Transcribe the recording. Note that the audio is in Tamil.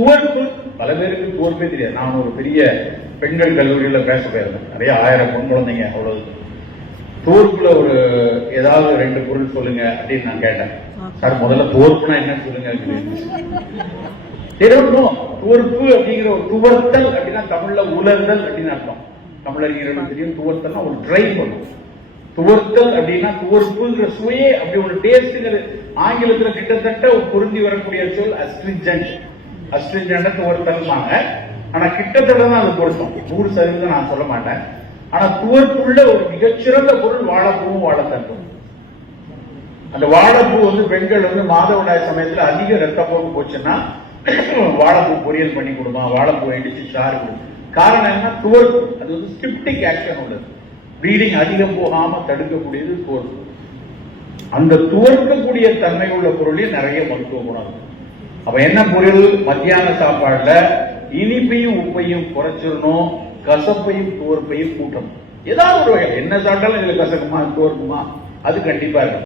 துவர்ப்பு பல பேருக்கு துவர்ப்பே தெரியாது. நான் ஒரு பெரிய பெண்கள் கல்லூரியில பேச போயிருந்தேன். நிறைய ஆயிரம் பொன் குழந்தைங்க அவ்வளவு. துவர்ப்புல ஒரு ஏதாவது ரெண்டு பொருள் சொல்லுங்க அப்படின்னு நான் கேட்டேன். சார் முதல்ல துவர்ப்புனா என்ன சொல்லுங்க தெரியும் துவர்ப்பு அப்படிங்கிற ஒரு துவர்த்தல் அப்படின்னா தமிழ்ல உலர்தல் அப்படின்னு அர்த்தம். தமிழறிஞர்கள் தெரியும் துவர்த்தல்னா ஒரு ட்ரை பண்ணும் துவர்த்தல் அப்படின்னா துவர்ப்புங்கிற சுவையே அப்படி ஒரு டேஸ்ட்ங்கிற ஆங்கிலத்துல கிட்டத்தட்ட பொருந்தி வரக்கூடிய சொல் அஸ்ட்ரிஜென்ட் அஸ்ட்ரிஜென்ட் துவர்த்தல்மாங்க ஆனா கிட்டத்தட்ட தான் அது பொருத்தம் நூறு சதவீதம் நான் சொல்ல மாட்டேன். ஆனா துவர்ப்புள்ள ஒரு மிகச்சிறந்த பொருள் வாழைப்பூவும் வாழைத்தண்டும். அந்த வாழைப்பூ வந்து பெண்கள் வந்து மாதவிடாய் சமயத்துல அதிக ரத்தப்போக்கு போச்சுன்னா வாழைப்பூ பொரியல் பண்ணி கொடுமா வாழைப்பூ இடிச்சு சாறு கொடுக்கும் காரணம் என்ன துவர்ப்பு. அது வந்து ஸ்கிப்டிக் ஆக்ஷன் உள்ளது. ப்ளீடிங் அதிகம் போகாம தடுக்கக்கூடியது துவர்ப்பு. அந்த துவர்க்கக்கூடிய தன்மை உள்ள பொருளே நிறைய மருத்துவ குணம் இருக்கு. அப்ப என்ன பொருள்? மத்தியான சாப்பாடுல இனிப்பையும் உப்பையும் குறைச்சிடணும் கசப்பையும் துவர்ப்பையும் கூட்டணும் ஏதாவது ஒரு வகையில். என்ன சாப்பிட்டாலும் இதுல கசக்குமா துவர்க்குமா? அது கண்டிப்பா இருக்கும்